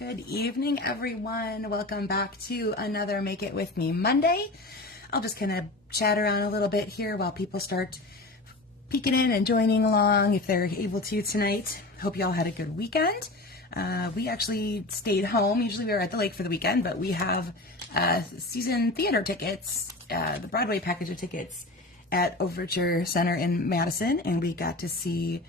Good evening, everyone. Welcome back to another Make It With Me Monday. I'll just kind of chat around a little bit here while people start peeking in and joining along if they're able to tonight. Hope you all had a good weekend. We actually stayed home. Usually we were at the lake for the weekend, but we have season theater tickets, the Broadway package of tickets at Overture Center in Madison, and we got to see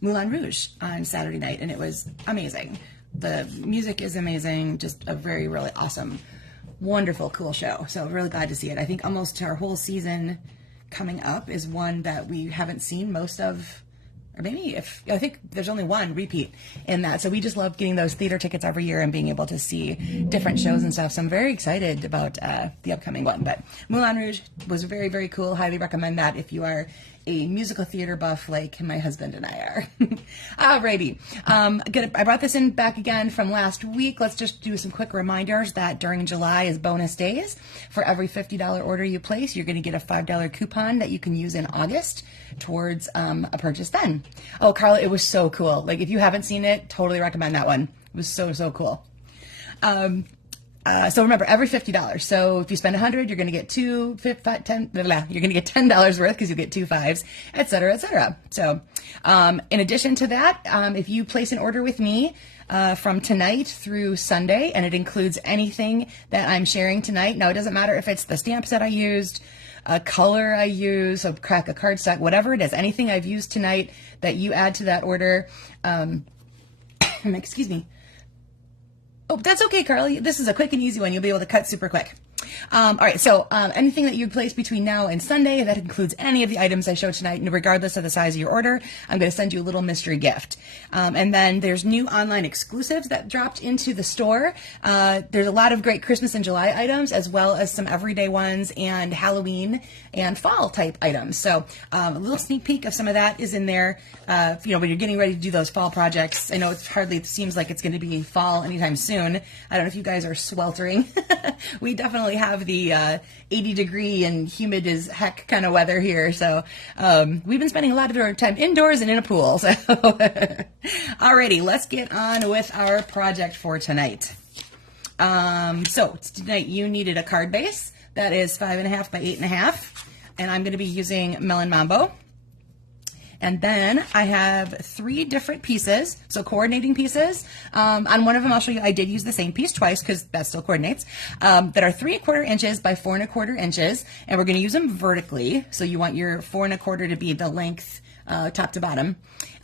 Moulin Rouge on Saturday night, and it was amazing. The music is amazing, just a really awesome, wonderful, cool show. So really glad to see it. I think almost our whole season coming up is one that we haven't seen most of, or maybe I think there's only one repeat in that. So we just love getting those theater tickets every year and being able to see different shows and stuff. So I'm very excited about the upcoming one. But Moulin Rouge was very cool. Highly recommend that if you are a musical theater buff like my husband and I are. Alrighty. I brought this in back again from last week. Let's just do some quick reminders that during July is bonus days. For every $50 order you place, you're going to get a $5 coupon that you can use in August towards a purchase then. Oh, Carla, it was so cool. Like, if you haven't seen it, totally recommend that one. It was so cool. So remember, every $50. So if you spend $100, you're going to get $10, you're going to get $10 worth because you get 2 5s, etc., etc. So, in addition to that, if you place an order with me from tonight through Sunday, and it includes anything that I'm sharing tonight. Now, it doesn't matter if it's the stamp set I used, a color I use, a cardstock, whatever it is, anything I've used tonight that you add to that order. Excuse me. Oh, that's okay, Carly. This is a quick and easy one. You'll be able to cut super quick. All right, so anything that you place between now and Sunday, that includes any of the items I showed tonight, and regardless of the size of your order, I'm going to send you a little mystery gift. And then there's new online exclusives that dropped into the store. There's a lot of great Christmas and July items, as well as some everyday ones and Halloween and fall type items. So a little sneak peek of some of that is in there. When you're getting ready to do those fall projects. I know it seems like it's going to be fall anytime soon. I don't know if you guys are sweltering. We definitely have the 80-degree and humid as heck kind of weather here. So we've been spending a lot of our time indoors and in a pool. So alrighty, let's get on with our project for tonight. So tonight you needed a card base that is 5.5 by 8.5, and I'm going to be using Melon Mambo. And then I have 3 different pieces, so coordinating pieces. On one of them, I'll show you, I did use the same piece twice because that still coordinates, that are 3¼ inches by 4¼ inches, and we're going to use them vertically. So you want your 4¼ to be the length top to bottom.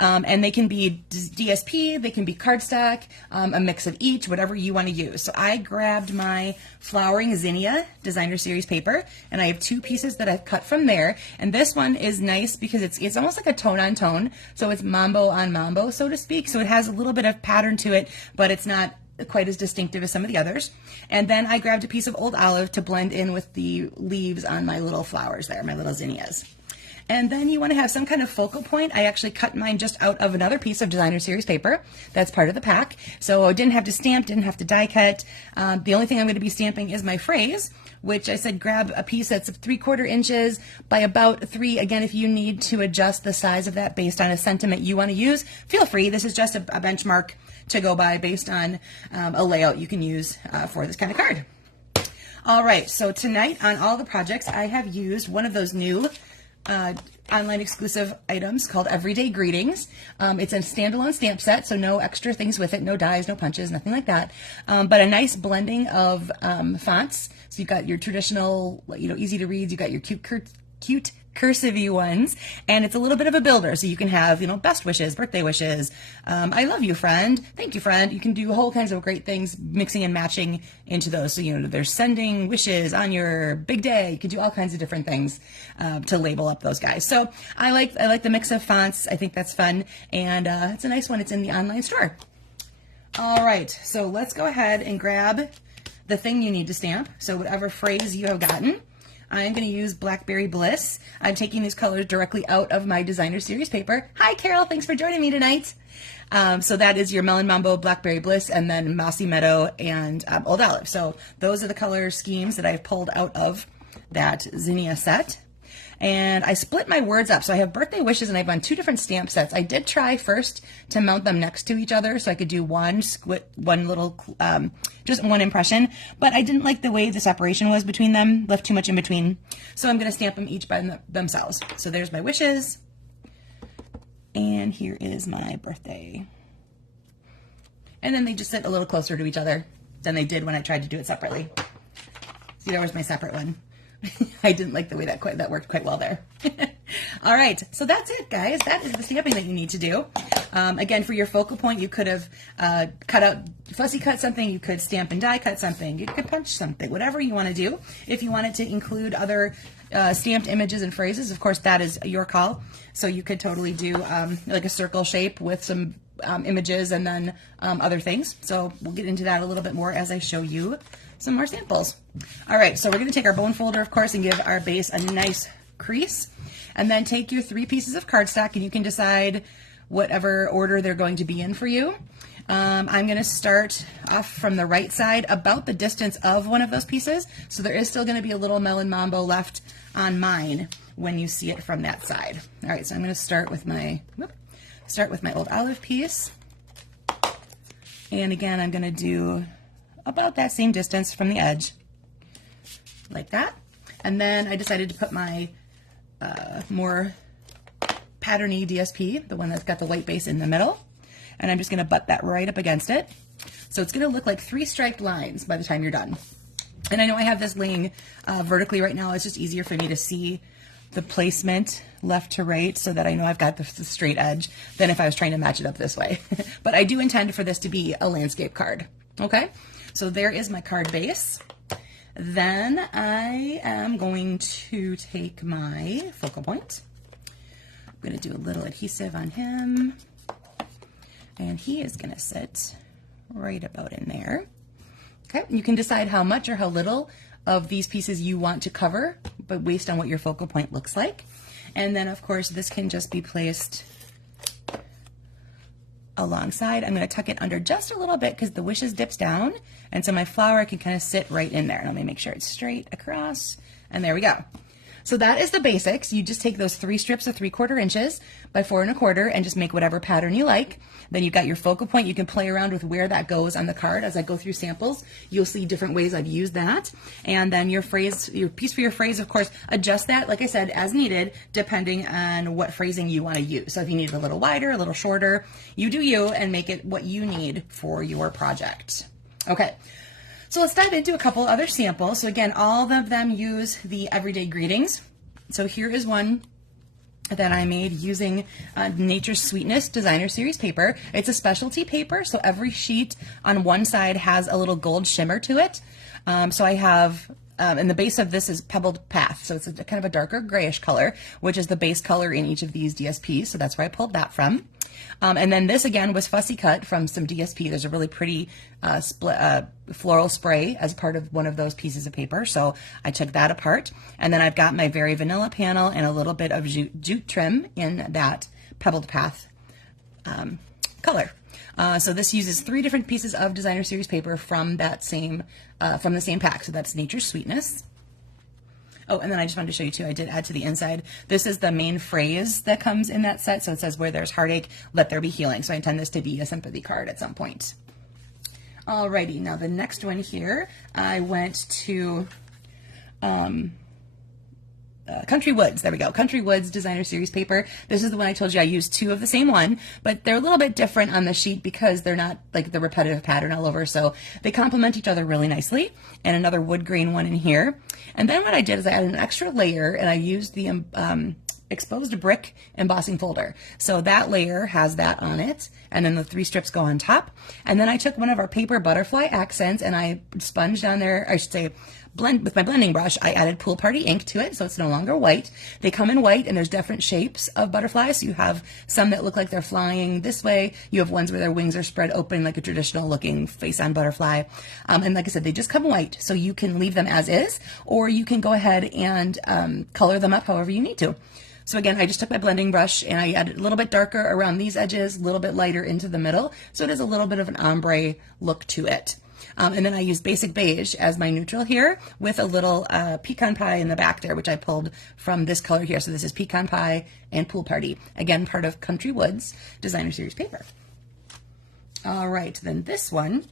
And they can be DSP, they can be cardstock, a mix of each, whatever you want to use. So I grabbed my Flowering Zinnia Designer Series paper, and I have 2 pieces that I've cut from there. And this one is nice because it's almost like a tone on tone. So it's mambo on mambo, so to speak. So it has a little bit of pattern to it, but it's not quite as distinctive as some of the others. And then I grabbed a piece of old olive to blend in with the leaves on my little flowers there, my little zinnias. And then you want to have some kind of focal point. I actually cut mine just out of another piece of Designer Series paper. That's part of the pack. So I didn't have to stamp, didn't have to die cut. The only thing I'm going to be stamping is my phrase, which I said grab a piece that's 3¼ inches by about 3. Again, if you need to adjust the size of that based on a sentiment you want to use, feel free. This is just a benchmark to go by based on a layout you can use for this kind of card. All right, so tonight on all the projects, I have used one of those new online exclusive items called Everyday Greetings. It's a standalone stamp set, so no extra things with it, no dies, no punches, nothing like that. But a nice blending of fonts. So you've got your traditional, easy to read. You've got your cute cursive-y ones, and it's a little bit of a builder, so you can have, best wishes, birthday wishes, I love you, friend, thank you, friend. You can do whole kinds of great things mixing and matching into those. So, there's sending wishes on your big day. You can do all kinds of different things to label up those guys. So I like the mix of fonts. I think that's fun, and it's a nice one. It's in the online store. All right, so let's go ahead and grab the thing you need to stamp. So whatever phrase you have gotten. I'm going to use Blackberry Bliss. I'm taking these colors directly out of my Designer Series paper. Hi, Carol. Thanks for joining me tonight. So that is your Melon Mambo, Blackberry Bliss, and then Mossy Meadow and Old Olive. So those are the color schemes that I've pulled out of that zinnia set. And I split my words up. So I have birthday wishes and I've on 2 different stamp sets. I did try first to mount them next to each other so I could do one little, just one impression, but I didn't like the way the separation was between them, left too much in between. So I'm going to stamp them each by themselves. So there's my wishes. And here is my birthday. And then they just sit a little closer to each other than they did when I tried to do it separately. See, there was my separate one. I didn't like the way that worked quite well there. All right, so that's it, guys. That is the stamping that you need to do. Again, for your focal point, you could have fussy cut something, you could stamp and die cut something, you could punch something, whatever you want to do. If you wanted to include other stamped images and phrases, of course, that is your call. So you could totally do like a circle shape with some images and then other things. So we'll get into that a little bit more as I show you some more samples. All right, so we're going to take our bone folder, of course, and give our base a nice crease. And then take your 3 pieces of cardstock, and you can decide whatever order they're going to be in for you. I'm going to start off from the right side, about the distance of one of those pieces. So there is still going to be a little melon mambo left on mine when you see it from that side. All right, so I'm going to start with my old olive piece. And again, I'm going to do about that same distance from the edge, like that. And then I decided to put my more patterny DSP, the one that's got the white base in the middle, and I'm just going to butt that right up against it. So it's going to look like 3 striped lines by the time you're done. And I know I have this laying vertically right now. It's just easier for me to see the placement left to right so that I know I've got the straight edge than if I was trying to match it up this way. But I do intend for this to be a landscape card. Okay, so there is my card base. Then I am going to take my focal point. I'm going to do a little adhesive on him, and he is going to sit right about in there. Okay, you can decide how much or how little of these pieces you want to cover, but based on what your focal point looks like. And then, of course, this can just be placed alongside. I'm going to tuck it under just a little bit because the wishes dips down, and so my flower can kind of sit right in there. Let me make sure it's straight across, and there we go. So that is the basics. You just take those 3 strips of 3/4 inches by 4 1/4 and just make whatever pattern you like. Then you've got your focal point. You can play around with where that goes on the card. As I go through samples, you'll see different ways I've used that. And then your phrase, your piece for your phrase, of course, adjust that, like I said, as needed, depending on what phrasing you want to use. So if you need it a little wider, a little shorter, you do you and make it what you need for your project. Okay. So let's dive into a couple other samples. So again, all of them use the everyday greetings. So here is one that I made using Nature's Sweetness Designer Series paper. It's a specialty paper, so every sheet on one side has a little gold shimmer to it. So I have, and the base of this is Pebbled Path, so it's a kind of a darker grayish color, which is the base color in each of these DSPs, so that's where I pulled that from. And then this again was fussy cut from some DSP. There's a really pretty floral spray as part of one of those pieces of paper. So I took that apart. And then I've got my very vanilla panel and a little bit of jute trim in that Pebbled Path color. So this uses 3 different pieces of Designer Series paper from that same, from the same pack. So that's Nature's Sweetness. Oh, and then I just wanted to show you too, I did add to the inside. This is the main phrase that comes in that set. So it says, where there's heartache, let there be healing. So I intend this to be a sympathy card at some point. Alrighty, now the next one here, I went to Country Woods. There we go. Country Woods Designer Series paper. This is the one I told you I used 2 of the same one, but they're a little bit different on the sheet because they're not like the repetitive pattern all over. So they complement each other really nicely. And another wood grain one in here. And then what I did is I added an extra layer and I used the exposed brick embossing folder. So that layer has that on it. And then the 3 strips go on top. And then I took one of our paper butterfly accents and I sponged on there, I should say, with my blending brush, I added Pool Party ink to it, so it's no longer white. They come in white, and there's different shapes of butterflies. So you have some that look like they're flying this way. You have ones where their wings are spread open like a traditional-looking face-on butterfly. And like I said, they just come white, so you can leave them as is, or you can go ahead and color them up however you need to. So again, I just took my blending brush and I added a little bit darker around these edges, a little bit lighter into the middle, so it is a little bit of an ombre look to it. And then I used Basic Beige as my neutral here with a little pecan pie in the back there, which I pulled from this color here. So this is Pecan Pie and Pool Party. Again, part of Country Woods Designer Series paper. All right, then this one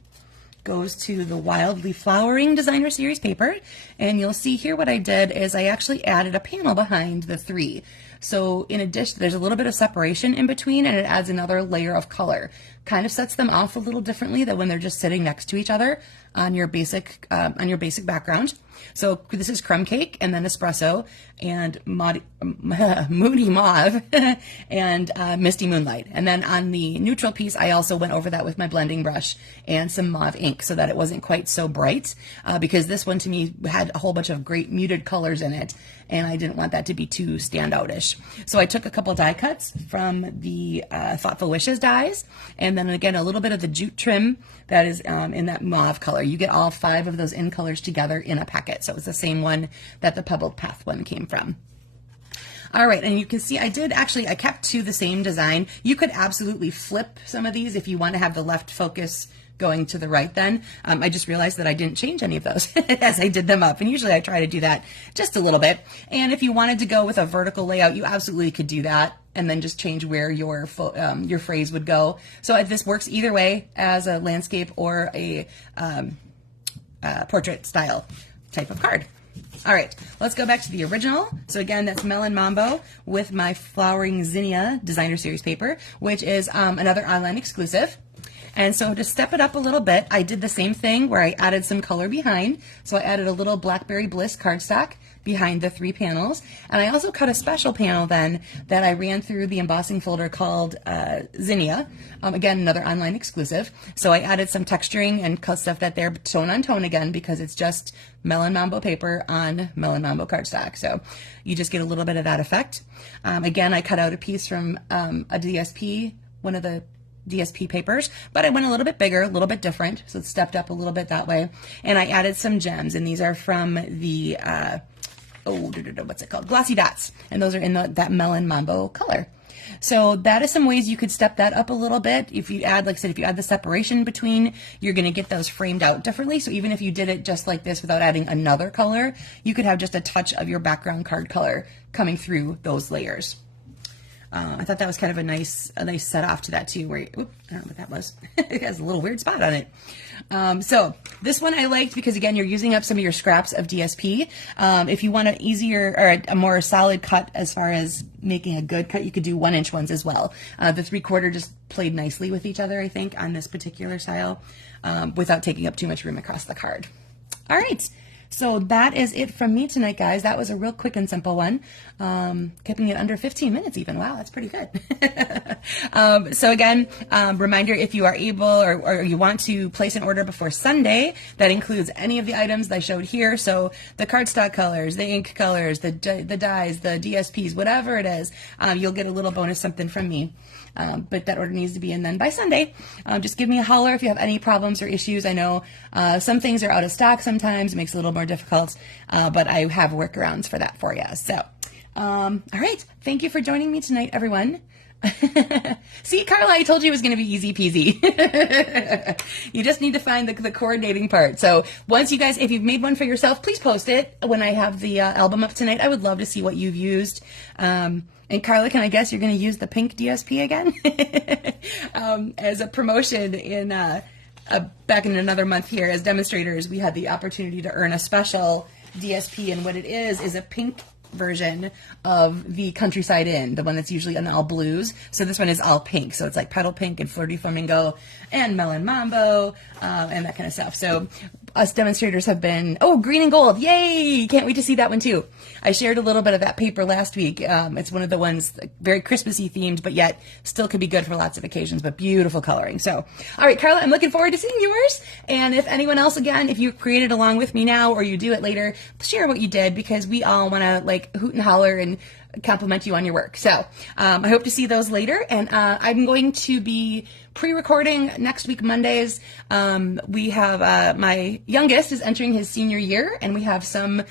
goes to the Wildly Flowering Designer Series paper. And you'll see here what I did is I actually added a panel behind the 3. So in addition, there's a little bit of separation in between, and it adds another layer of color. Kind of sets them off a little differently than when they're just sitting next to each other on your basic background. So this is Crumb Cake, and then Espresso, and Moody Mauve, and Misty Moonlight. And then on the neutral piece, I also went over that with my blending brush and some mauve ink so that it wasn't quite so bright, because this one to me had a whole bunch of great muted colors in it, and I didn't want that to be too standoutish. So I took a couple die cuts from the Thoughtful Wishes dies, and then again a little bit of the jute trim that is in that mauve color. You get all 5 of those in colors together in a packet. So it was the same one that the Pebbled Path one came from. All right, and you can see I kept to the same design. You could absolutely flip some of these if you want to have the left focus going to the right then. I just realized that I didn't change any of those as I did them up, and usually I try to do that just a little bit. And if you wanted to go with a vertical layout, you absolutely could do that, and then just change where your phrase would go. So this works either way, as a landscape or a portrait style type of card. All right, let's go back to the original. So again, that's Melon Mambo with my Flowering Zinnia Designer Series paper, which is another online exclusive. And so to step it up a little bit, I did the same thing where I added some color behind. So I added a little Blackberry Bliss cardstock behind the 3 panels. And I also cut a special panel then that I ran through the embossing folder called Zinnia. Again, another online exclusive. So I added some texturing and cut stuff that they're tone on tone again, because it's just Melon Mambo paper on Melon Mambo cardstock. So you just get a little bit of that effect. Again, I cut out a piece from a DSP, one of the DSP papers, but I went a little bit bigger, a little bit different, so it stepped up a little bit that way. And I added some gems, and these are from the, what's it called? Glossy Dots, and those are in that Melon Mambo color. So that is some ways you could step that up a little bit. If you add, like I said, if you add the separation between, you're going to get those framed out differently. So even if you did it just like this without adding another color, you could have just a touch of your background card color coming through those layers. I thought that was kind of a nice set off to that too, where, I don't know what that was. It has a little weird spot on it. So this one I liked because, again, you're using up some of your scraps of DSP. If you want an easier or a more solid cut as far as making a good cut, you could do 1-inch ones as well. The 3/4 just played nicely with each other, I think, on this particular style, without taking up too much room across the card. All right. So that is it from me tonight, guys. That was a real quick and simple one. Keeping it under 15 minutes even. Wow, that's pretty good. So again, reminder, if you are able or you want to place an order before Sunday, that includes any of the items that I showed here. So the cardstock colors, the ink colors, the dyes, the DSPs, whatever it is, you'll get a little bonus something from me. But that order needs to be in then by Sunday. Just give me a holler if you have any problems or issues. I know some things are out of stock sometimes. It makes it a little more difficult, but I have workarounds for that for you. So, all right. Thank you for joining me tonight, everyone. See, Carla, I told you it was going to be easy peasy. You just need to find the coordinating part. So once you guys, if you've made one for yourself, please post it when I have the album up tonight. I would love to see what you've used. And Carla, can I guess you're going to use the pink DSP again? As a promotion in back in another month here as demonstrators, we had the opportunity to earn a special DSP, and what it is a pink version of the Countryside Inn, the one that's usually in all blues. So this one is all pink. So it's like Petal Pink and Flirty Flamingo and Melon Mambo and that kind of stuff. So us demonstrators have been, green and gold. Yay! Can't wait to see that one too. I shared a little bit of that paper last week. It's one of the ones very Christmassy themed, but yet still could be good for lots of occasions, but beautiful coloring. So, all right, Carla, I'm looking forward to seeing yours. And if anyone else, again, if you created along with me now or you do it later, share what you did, because we all want to like hoot and holler and compliment you on your work. So I hope to see those later. And I'm going to be pre-recording next week, Mondays. We have my youngest is entering his senior year, and we have some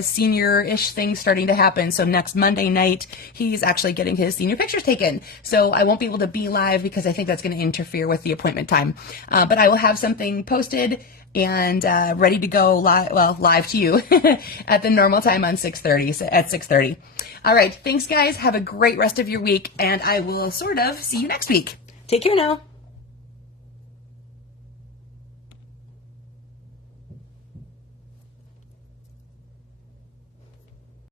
senior-ish things starting to happen. So next Monday night, he's actually getting his senior pictures taken. So I won't be able to be live because I think that's going to interfere with the appointment time. But I will have something posted and ready to go live to you at the normal time on 6:30. So at 6:30. All right. Thanks, guys. Have a great rest of your week, and I will see you next week. Take care now.